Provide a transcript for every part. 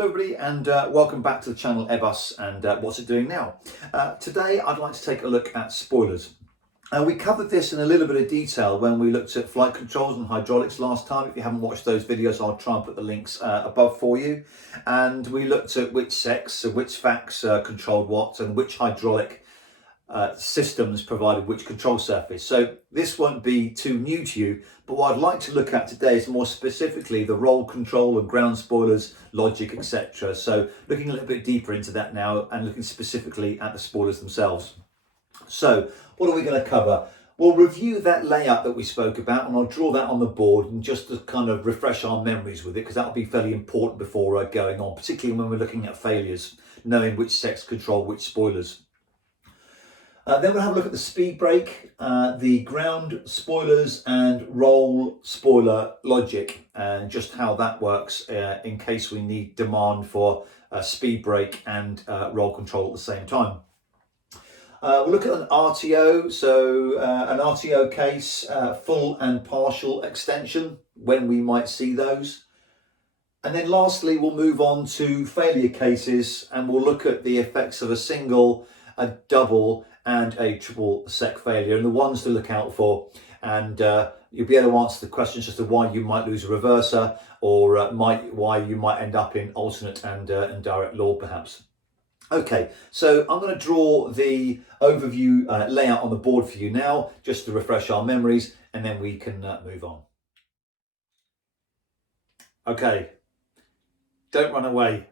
Hello everybody and welcome back to the channel Airbus and what's it doing now. Today I'd like to take a look at spoilers. We covered this in a little bit of detail when we looked at flight controls and hydraulics last time. If you haven't watched those videos, I'll try and put the links above for you. And we looked at which secs, so which facts controlled what and which hydraulic systems provided which control surface. So this won't be too new to you, but what I'd like to look at today is more specifically the roll control and ground spoilers, logic, etc. So looking a little bit deeper into that now and looking specifically at the spoilers themselves. So what are we going to cover? We'll review that layout that we spoke about, and I'll draw that on the board and just to kind of refresh our memories with it, because that'll be fairly important before going on, particularly when we're looking at failures, knowing which secs control which spoilers. Then we'll have a look at the speed brake, the ground spoilers and roll spoiler logic, and just how that works in case we need demand for speed brake and roll control at the same time. We'll look at an RTO, so an RTO case, full and partial extension, when we might see those. And then lastly, we'll move on to failure cases and we'll look at the effects of a single, a double and a triple sec failure and the ones to look out for, and you'll be able to answer the questions as to why you might lose a reverser or why you might end up in alternate and direct law perhaps. Okay, so I'm going to draw the overview layout on the board for you now just to refresh our memories, and then we can move on. Okay, don't run away.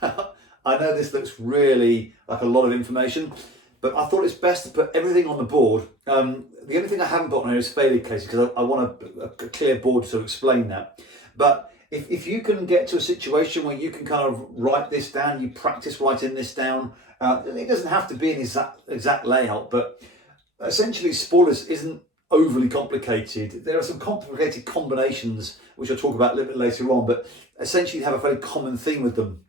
I know this looks really like a lot of information, but I thought it's best to put everything on the board. The only thing I haven't put on here is failure cases, because I want a clear board to explain that. But if you can get to a situation where you can kind of write this down, you practice writing this down, it doesn't have to be an exact layout, but essentially spoilers isn't overly complicated. There are some complicated combinations, which I'll talk about a little bit later on, but essentially you have a very common theme with them.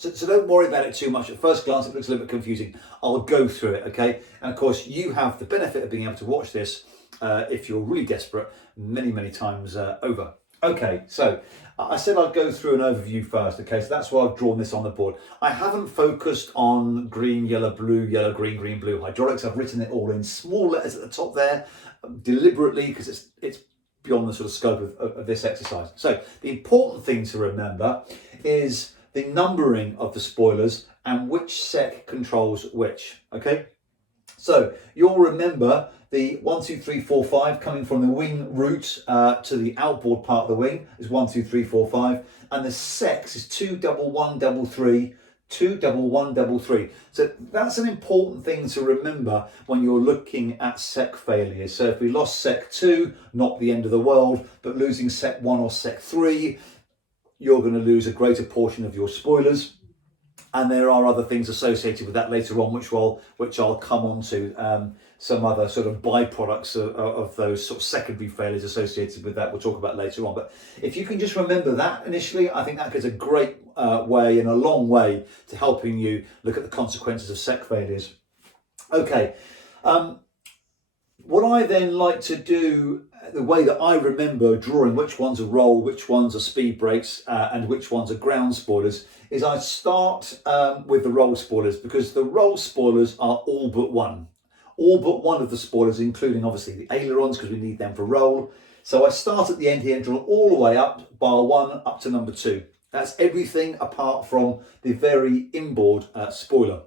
So don't worry about it too much. At first glance, it looks a little bit confusing. I'll go through it, okay? And of course, you have the benefit of being able to watch this, if you're really desperate, many, many times over. Okay, so I said I'd go through an overview first, okay? So that's why I've drawn this on the board. I haven't focused on green, yellow, green, green, blue hydraulics. I've written it all in small letters at the top there, deliberately, because it's beyond the sort of scope of this exercise. So the important thing to remember is the numbering of the spoilers and which sec controls which, okay? So you'll remember the 1, 2, 3, 4, 5 coming from the wing root to the outboard part of the wing is 1, 2, 3, 4, 5, and the secs is 2, double 1, double 3, 2, double 1, double 3. So that's an important thing to remember when you're looking at sec failures. So if we lost sec 2, not the end of the world, but losing sec 1 or sec 3, you're going to lose a greater portion of your spoilers, and there are other things associated with that later on, which I'll come on to. Some other sort of byproducts of those sort of secondary failures associated with that we'll talk about later on. But if you can just remember that initially, I think that goes a great way and a long way to helping you look at the consequences of sec failures. Okay, what I then like to do, the way that I remember drawing which ones are roll, which ones are speed brakes, and which ones are ground spoilers, is I start with the roll spoilers, because the roll spoilers are all but one. All but one of the spoilers, including obviously the ailerons, because we need them for roll. So I start at the end here and draw all the way up, bar 1 up to number 2. That's everything apart from the very inboard spoiler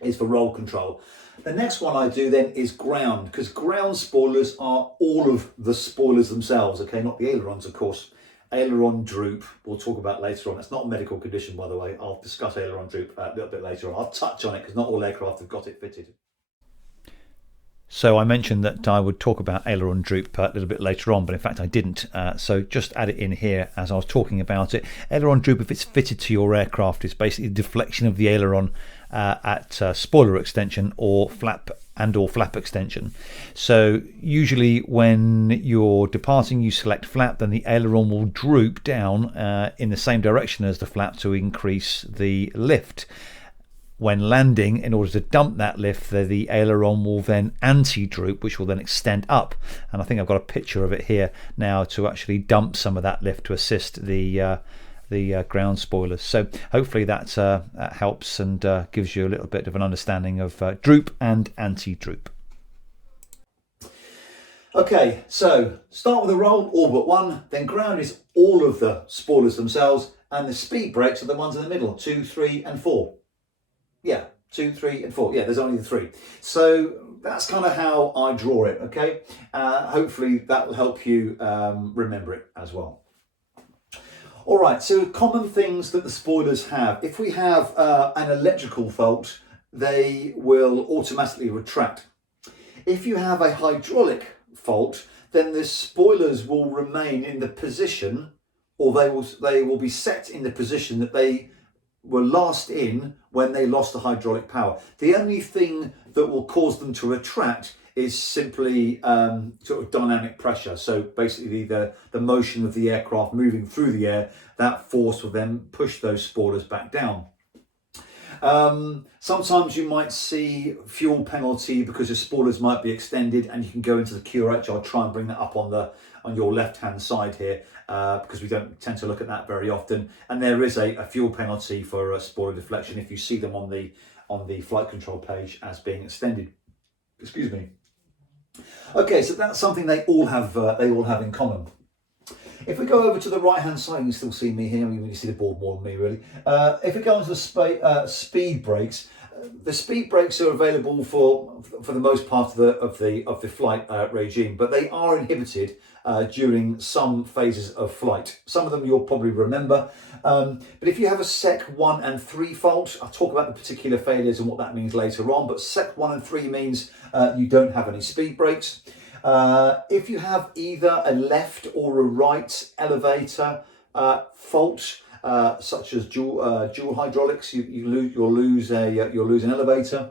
is for roll control. The next one I do then is ground, because ground spoilers are all of the spoilers themselves, okay, not the ailerons, of course. Aileron droop, we'll talk about later on. It's not a medical condition, by the way. I'll discuss aileron droop a little bit later on. I'll touch on it because not all aircraft have got it fitted. So I mentioned that I would talk about aileron droop a little bit later on, but in fact I didn't. So just add it in here as I was talking about it. Aileron droop, if it's fitted to your aircraft, is basically the deflection of the aileron at spoiler extension or flap extension. So usually when you're departing, you select flap, then the aileron will droop down in the same direction as the flap to increase the lift. When landing, in order to dump that lift, the aileron will then anti-droop, which will then extend up. And I think I've got a picture of it here now to actually dump some of that lift to assist the the ground spoilers. So hopefully that helps and gives you a little bit of an understanding of droop and anti-droop. Okay, so start with a roll, all but one, then ground is all of the spoilers themselves, and the speed brakes are the ones in the middle, 2, 3 and 4. Yeah, 2, 3 and 4. Yeah, there's only the 3. So that's kind of how I draw it, okay? Hopefully that will help you remember it as well. All right, so common things that the spoilers have. If we have an electrical fault, they will automatically retract. If you have a hydraulic fault, then the spoilers will remain in the position, or they will be set in the position that they were last in when they lost the hydraulic power. The only thing that will cause them to retract is simply sort of dynamic pressure. So basically the motion of the aircraft moving through the air, that force will then push those spoilers back down. Sometimes you might see fuel penalty because the spoilers might be extended, and you can go into the QRH. I'll try and bring that up on your left hand side here because we don't tend to look at that very often. And there is a fuel penalty for a spoiler deflection if you see them on the flight control page as being extended. Excuse me. Okay, so that's something they all have in common. If we go over to the right hand side, you can still see me here. You can see the board more than me, really. If we go into the speed brakes, the speed brakes are available for the most part of the flight regime, but they are inhibited during some phases of flight. Some of them you'll probably remember, but if you have a Sec 1 and 3 fault, I'll talk about the particular failures and what that means later on, but Sec 1 and 3 means you don't have any speed brakes. If you have either a left or a right elevator fault, such as dual hydraulics, you'll lose an elevator.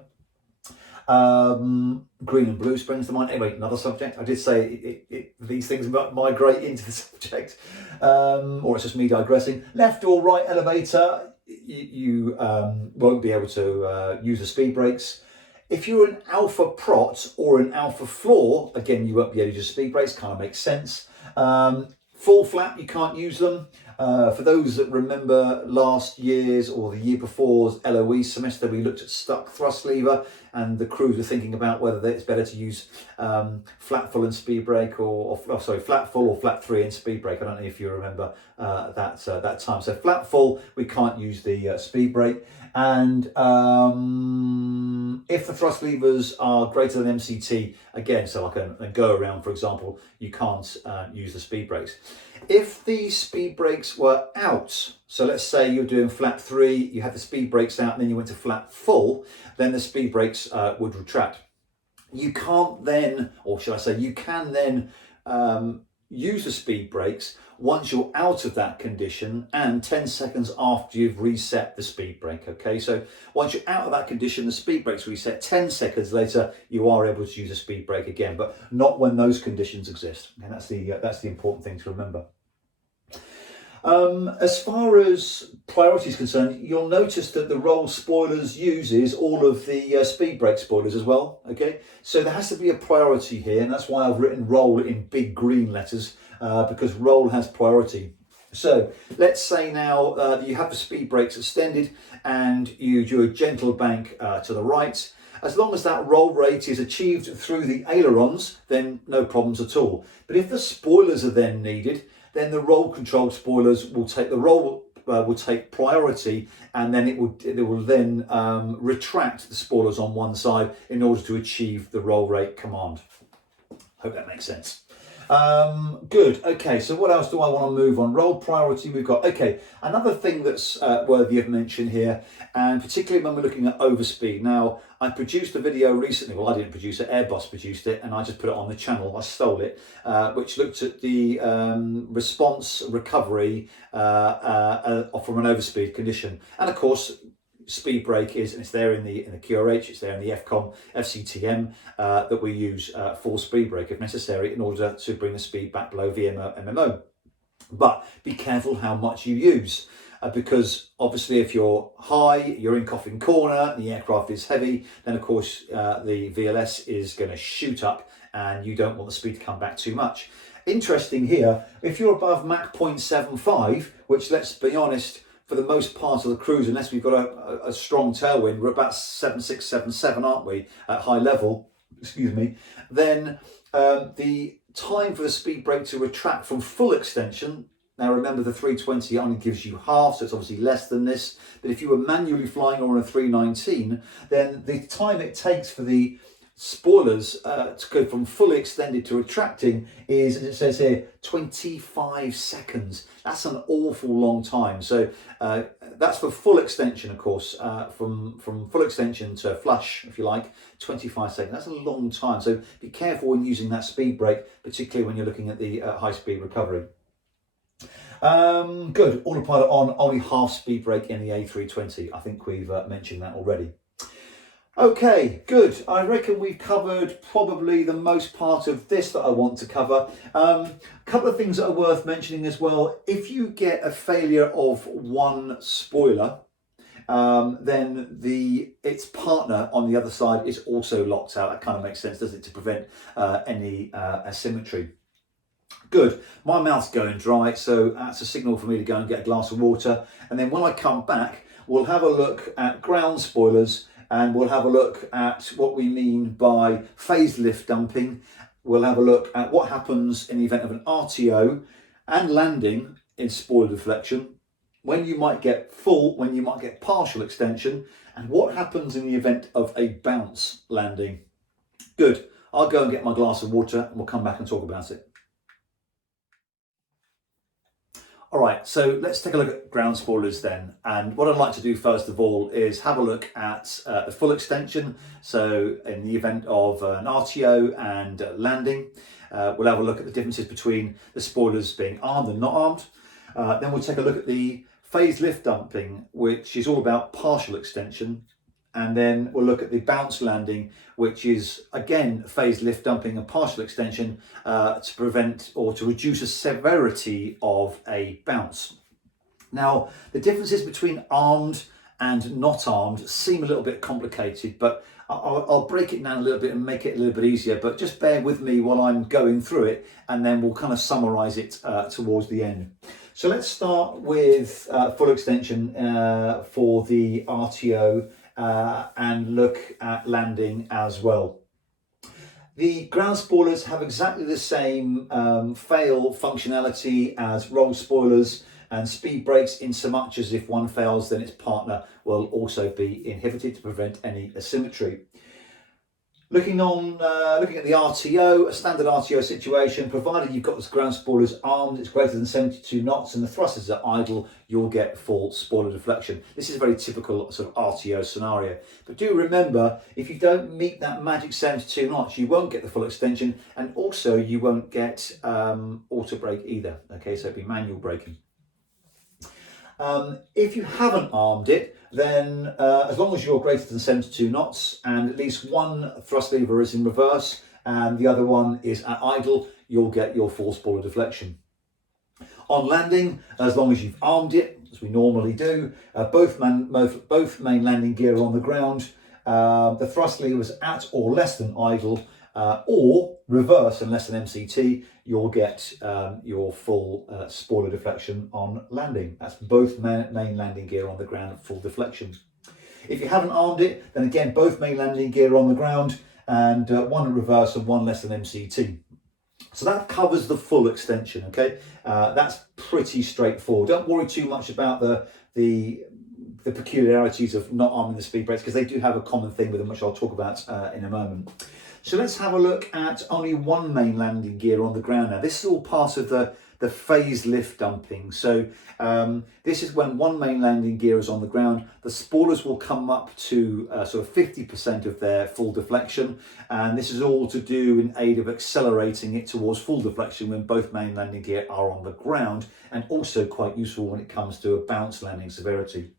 Green and blue springs to mind. Anyway, another subject. I did say these things migrate into the subject, or it's just me digressing. Left or right elevator, you won't be able to use the speed brakes. If you're an alpha prot or an alpha floor, again, you won't be able to use speed brakes, kind of makes sense. Full flap, you can't use them. For those that remember last year's or the year before's LOE semester, we looked at stuck thrust lever, and the crews were thinking about whether it's better to use flat full and speed brake, flat full or flat 3 and speed brake. I don't know if you remember that time. So flat full, we can't use the speed brake. And if the thrust levers are greater than MCT, again, so like a go around, for example, you can't use the speed brakes. If the speed brakes were out, so let's say you're doing flat 3, you had the speed brakes out, and then you went to flat full, then the speed brakes would retract. You can't then, or should I say, you can then use the speed brakes once you're out of that condition and 10 seconds after you've reset the speed brake. Okay, so once you're out of that condition, the speed brakes reset. 10 seconds later, you are able to use a speed brake again, but not when those conditions exist. And that's the important thing to remember. As far as priority is concerned, you'll notice that the roll spoilers uses all of the speed brake spoilers as well. Okay, so there has to be a priority here, and that's why I've written roll in big green letters, because roll has priority. So let's say now that you have the speed brakes extended and you do a gentle bank to the right. As long as that roll rate is achieved through the ailerons, then no problems at all. But if the spoilers are then needed, then the roll control spoilers will take priority, and then it will then retract the spoilers on one side in order to achieve the roll rate command. Hope that makes sense. Good. Okay, so what else do I want to move on? Roll priority we've got. Okay, another thing that's worthy of mention here, and particularly when we're looking at overspeed. Now, I produced a video recently, well, I didn't produce it, Airbus produced it, and I just put it on the channel, I stole it, which looked at the response recovery from an overspeed condition. And of course, speed brake is, and it's there in the QRH, it's there in the FCOM, FCTM, that we use for speed brake if necessary in order to bring the speed back below VMO, MMO. But be careful how much you use. Because obviously if you're high, you're in coffin corner, the aircraft is heavy, then of course the VLS is going to shoot up and you don't want the speed to come back too much. Interesting here, if you're above Mach 0.75, which let's be honest, for the most part of the cruise, unless we've got a strong tailwind, we're about 7.6, 7.7, aren't we, at high level, excuse me, then the time for the speed brake to retract from full extension. Now remember, the 320 only gives you half, so it's obviously less than this. But if you were manually flying on a 319, then the time it takes for the spoilers to go from fully extended to retracting is, as it says here, 25 seconds. That's an awful long time. So that's for full extension, of course, from full extension to flush, if you like, 25 seconds. That's a long time. So be careful when using that speed brake, particularly when you're looking at the high speed recovery. Good, autopilot on, only half speed brake in the A320. I think we've mentioned that already. Okay, good. I reckon we've covered probably the most part of this that I want to cover. A couple of things that are worth mentioning as well. If you get a failure of one spoiler, then its partner on the other side is also locked out. That kind of makes sense, doesn't it, to prevent any asymmetry. Good, my mouth's going dry, so that's a signal for me to go and get a glass of water. And then when I come back, we'll have a look at ground spoilers and we'll have a look at what we mean by phase lift dumping. We'll have a look at what happens in the event of an RTO and landing in spoiler deflection, when you might get full, when you might get partial extension, and what happens in the event of a bounce landing. Good, I'll go and get my glass of water and we'll come back and talk about it. All right, so let's take a look at ground spoilers then. And what I'd like to do first of all is have a look at the full extension. So in the event of an RTO and landing, we'll have a look at the differences between the spoilers being armed and not armed. Then we'll take a look at the phase lift dumping, which is all about partial extension. And then we'll look at the bounce landing, which is again phase lift dumping and partial extension to prevent or to reduce the severity of a bounce. Now, the differences between armed and not armed seem a little bit complicated, but I'll break it down a little bit and make it a little bit easier, but just bear with me while I'm going through it, and then we'll kind of summarize it towards the end. So let's start with full extension for the RTO and look at landing as well. The ground spoilers have exactly the same fail functionality as roll spoilers and speed brakes, in so much as if one fails, then its partner will also be inhibited to prevent any asymmetry. Looking at the RTO, a standard RTO situation, provided you've got the ground spoilers armed, it's greater than 72 knots and the thrusters are idle, you'll get full spoiler deflection. This is a very typical sort of RTO scenario. But do remember, if you don't meet that magic 72 knots, you won't get the full extension, and also you won't get auto brake either. Okay, so it'd be manual braking. If you haven't armed it, then as long as you're greater than 72 knots and at least one thrust lever is in reverse and the other one is at idle, you'll get your full spoiler deflection. On landing, as long as you've armed it, as we normally do, both main landing gear are on the ground, the thrust lever is at or less than idle, or reverse and less than MCT, you'll get your full spoiler deflection on landing. That's both main landing gear on the ground at full deflection. If you haven't armed it, then again, both main landing gear are on the ground and one at reverse and one less than MCT. So that covers the full extension, okay? That's pretty straightforward. Don't worry too much about the peculiarities of not arming the speed brakes, because they do have a common thing with them, which I'll talk about in a moment. So let's have a look at only one main landing gear on the ground now. This is all part of the phase lift dumping. So this is when one main landing gear is on the ground, the spoilers will come up to sort of 50% of their full deflection. And this is all to do in aid of accelerating it towards full deflection when both main landing gear are on the ground, and also quite useful when it comes to a bounce landing severity.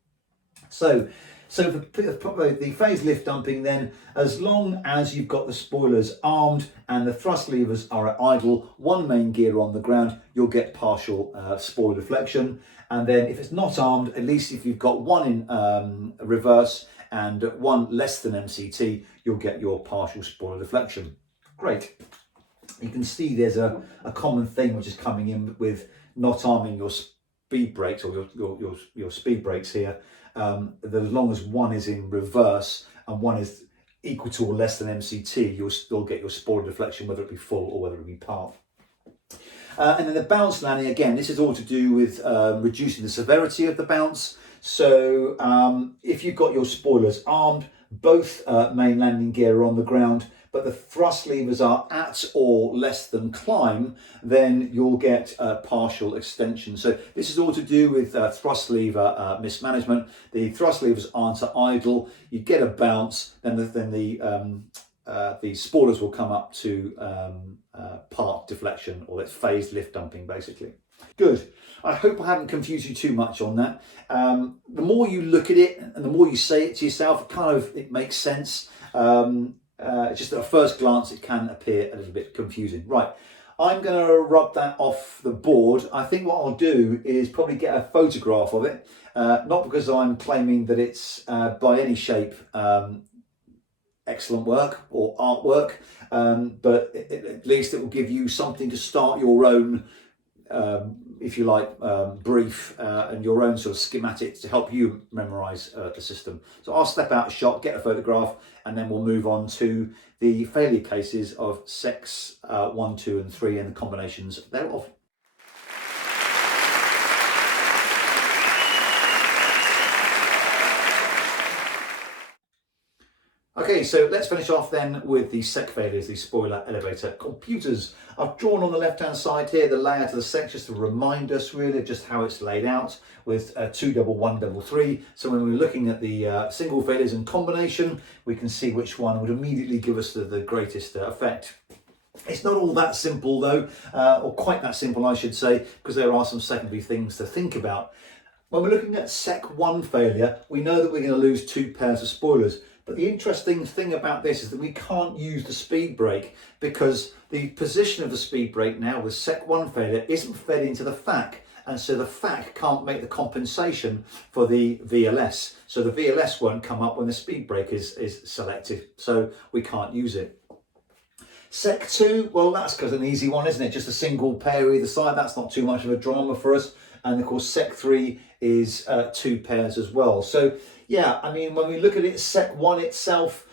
So So for the phase lift dumping then, as long as you've got the spoilers armed and the thrust levers are at idle, one main gear on the ground, you'll get partial spoiler deflection. And then if it's not armed, at least if you've got one in reverse and one less than MCT, you'll get your partial spoiler deflection. Great. You can see there's a common theme which is coming in with not arming your speed brakes or your speed brakes here. That as long as one is in reverse and one is equal to or less than MCT, you'll still get your spoiler deflection, whether it be full or whether it be part. And then the bounce landing, again, this is all to do with reducing the severity of the bounce. So if you've got your spoilers armed, both main landing gear are on the ground, but the thrust levers are at or less than climb, then you'll get partial extension. So this is all to do with thrust lever mismanagement. The thrust levers aren't at idle, you get a bounce, then the spoilers will come up to part deflection, or it's phased lift dumping basically. Good. I hope I haven't confused you too much on that. The more you look at it and the more you say it to yourself, it makes sense. Just at a first glance, it can appear a little bit confusing. Right, I'm going to rub that off the board. I think what I'll do is probably get a photograph of it, not because I'm claiming that it's by any shape excellent work or artwork, but at least it will give you something to start your own, if you like, brief and your own sort of schematics to help you memorize the system. So I'll step out a shot, get a photograph, and then we'll move on to the failure cases of SECs 1, 2 and 3 and the combinations thereof. Okay, so let's finish off then with the SEC failures, the spoiler elevator computers. I've drawn on the left-hand side here the layout of the SEC just to remind us really just how it's laid out with 2 double, 1 double, 3. So when we're looking at the single failures in combination, we can see which one would immediately give us the greatest effect. It's not all that simple though, or quite that simple I should say, because there are some secondary things to think about. When we're looking at SEC 1 failure, we know that we're going to lose 2 pairs of spoilers. But the interesting thing about this is that we can't use the speed brake because the position of the speed brake now with SEC 1 failure isn't fed into the FAC, and so the FAC can't make the compensation for the VLS. So the VLS won't come up when the speed brake is selected, so we can't use it. SEC 2, well that's because an easy one, isn't it? Just a single pair either side, that's not too much of a drama for us. And of course SEC 3 is 2 pairs as well. So yeah, I mean, when we look at it, SEC 1 itself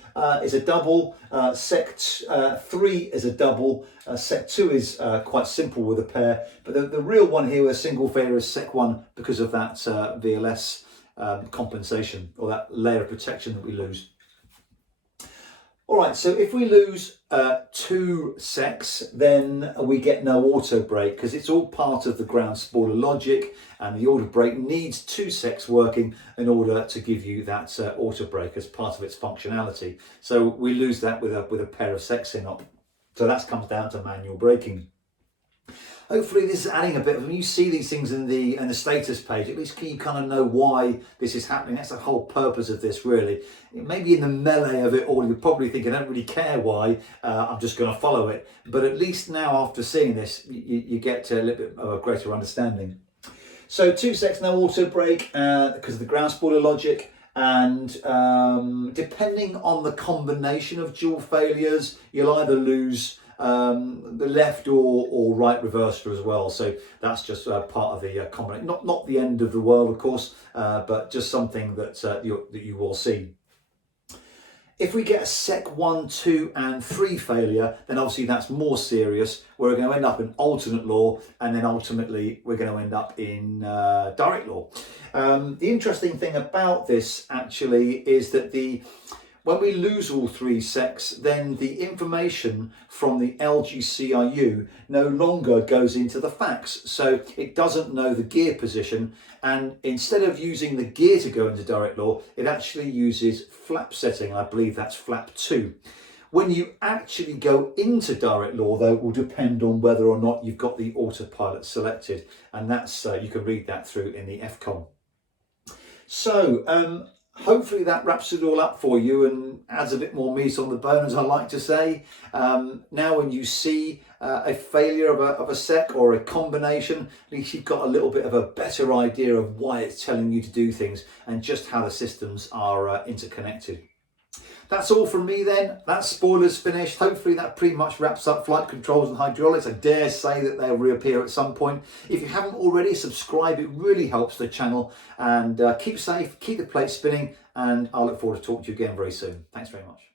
is a double, SEC 3 is a double, SEC 2 is quite simple with a pair, but the real one here with a single failure is SEC 1 because of that VLS compensation, or that layer of protection that we lose. All right, so if we lose 2 SECs, then we get no auto brake because it's all part of the ground spoiler logic, and the auto brake needs 2 SECs working in order to give you that auto brake as part of its functionality. So we lose that with a pair of SECs in up. So that comes down to manual braking. Hopefully this is adding a bit, when you see these things in the status page, at least you kind of know why this is happening. That's the whole purpose of this really. Maybe in the melee of it all, you're probably thinking, I don't really care why, I'm just going to follow it. But at least now after seeing this, you get a little bit of a greater understanding. So 2 SECs, no auto brake because of the ground spoiler logic. And depending on the combination of dual failures, you'll either lose the left or right reverser as well. So that's just part of the combination. Not the end of the world, of course, but just something that you will see. If we get a SEC 1, 2 and 3 failure, then obviously that's more serious. We're going to end up in alternate law, and then ultimately we're going to end up in direct law. The interesting thing about this actually is that when we lose all 3 SECs, then the information from the LGCIU no longer goes into the FACS. So it doesn't know the gear position, and instead of using the gear to go into direct law, it actually uses flap setting. I believe that's flap 2. When you actually go into direct law though, will depend on whether or not you've got the autopilot selected, and that's you can read that through in the FCOM. So hopefully that wraps it all up for you and adds a bit more meat on the bone, as I like to say. Now when you see a failure of a set or a combination, at least you've got a little bit of a better idea of why it's telling you to do things and just how the systems are interconnected. That's all from me then. That spoiler's finished. Hopefully that pretty much wraps up flight controls and hydraulics. I dare say that they'll reappear at some point. If you haven't already, subscribe. It really helps the channel. And keep safe, keep the plate spinning, and I look forward to talking to you again very soon. Thanks very much.